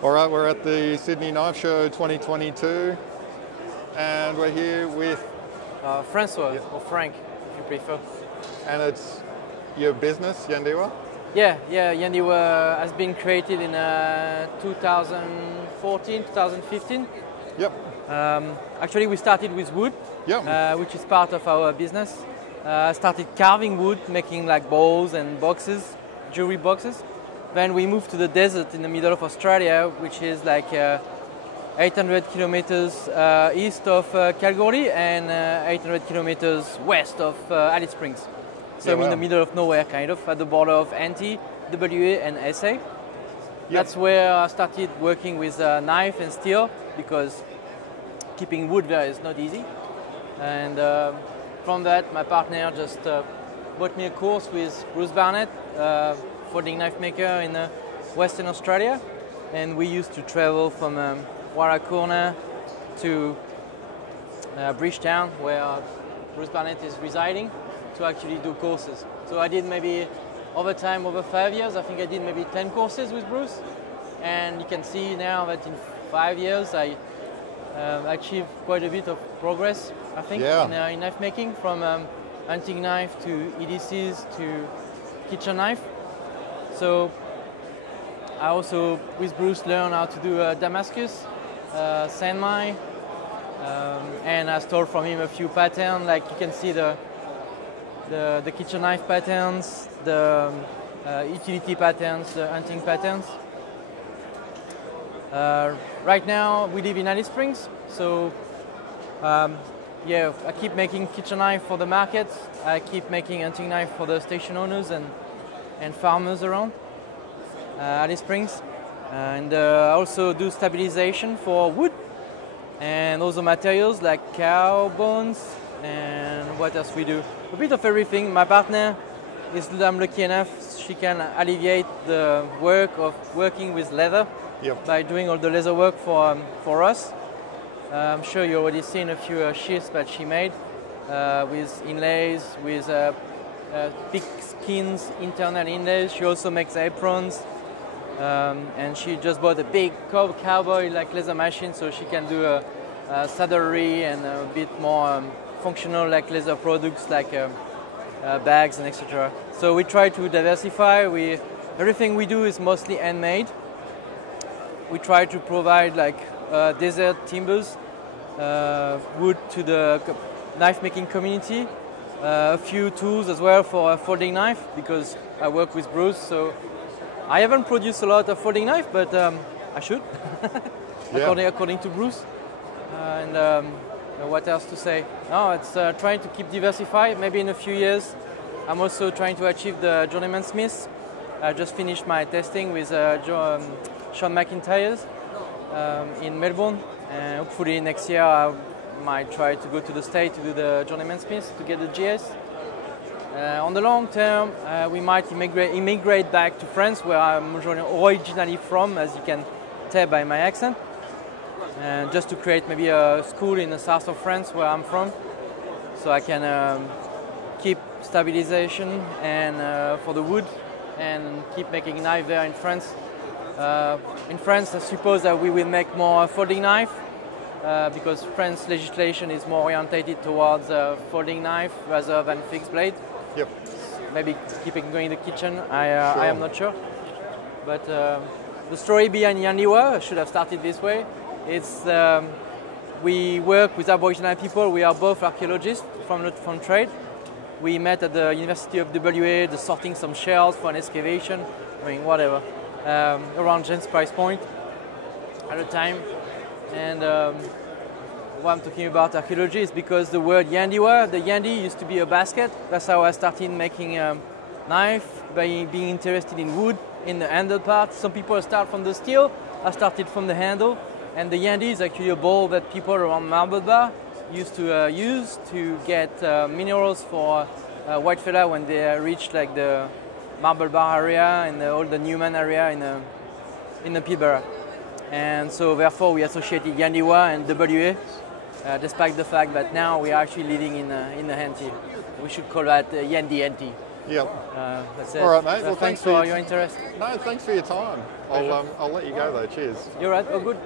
All right, we're at the Sydney Knife Show 2022, and we're here with Francois, or Frank, if you prefer. and it's your business, Yandiwa? Yeah, Yandiwa has been created in 2014, 2015. Yep. Actually, we started with wood, Yep. which is part of our business. Started carving wood, making like bowls and boxes, jewelry boxes. Then we moved to the desert in the middle of Australia, which is like 800 kilometers east of Calgary and 800 kilometers west of Alice Springs. So I'm in the middle of nowhere, kind of, at the border of NT, WA and SA. Yep. That's where I started working with knife and steel, because keeping wood there is not easy. And from that, my partner just bought me a course with Bruce Barnett, folding knife maker in Western Australia, and we used to travel from Warracoorna to Bridgetown, where Bruce Barnett is residing, to actually do courses. So I did maybe over 5 years, I think I did maybe 10 courses with Bruce, and you can see now that in 5 years I achieved quite a bit of progress, I think, in knife making, from hunting knife to EDCs to kitchen knife. So I also, with Bruce, learned how to do Damascus, Sanmai, and I stole from him a few patterns. Like you can see the kitchen knife patterns, the utility patterns, the hunting patterns. Right now we live in Alice Springs, so I keep making kitchen knife for the market. I keep making hunting knife for the station owners and farmers around Alice Springs, and I also do stabilization for wood and also materials like cow bones, and what else we do? A bit of everything. My partner is, I'm lucky enough, she can alleviate the work of working with leather by doing all the leather work for us. I'm sure you already seen a few sheaths that she made with inlays, with big skins, internal inlays. She also makes aprons, and she just bought a big cowboy like leather machine, so she can do a saddlery and a bit more functional like leather products like bags and etc. So we try to diversify. Everything we do is mostly handmade. We try to provide like desert timbers, wood to the knife making community, a few tools as well for a folding knife, because I work with Bruce, so I haven't produced a lot of folding knife, but I should, according to Bruce. And what else to say? No, it's trying to keep diversified. Maybe in a few years, I'm also trying to achieve the journeyman smith. I just finished my testing with Sean McIntyre's in Melbourne, and hopefully next year I might try to go to the States to do the journeyman smith to get the GS. On the long term, we might immigrate back to France, where I'm originally from, as you can tell by my accent, and just to create maybe a school in the south of France, where I'm from, so I can keep stabilization and for the wood, and keep making knife there in France. In France, I suppose that we will make more folding knife, because French legislation is more orientated towards folding knife rather than fixed blade. Yep. Maybe keeping going in the kitchen, I am not sure. But the story behind Yandiwa, I should have started this way. It's we work with Aboriginal people. We are both archaeologists from trade. We met at the University of WA, just sorting some shells for an excavation, I mean whatever, around James Price Point at the time. And why I'm talking about archaeology is because the word Yandiwa, the Yandi used to be a basket. That's how I started making knife, by being interested in wood, in the handle part. Some people start from the steel, I started from the handle. And the Yandi is actually a bowl that people around Marble Bar used to use to get minerals for whitefella when they reach like the Marble Bar area and all the Newman area in the Pilbara. And so therefore we associated Yandiwa and WA, despite the fact that now we are actually living in the NT. We should call that Yandi NT. Yep. That's it. All right, mate. So Well, thanks thanks for for your interest. No, thanks for your time. I'll let you go though. Cheers. You're right. Oh, good.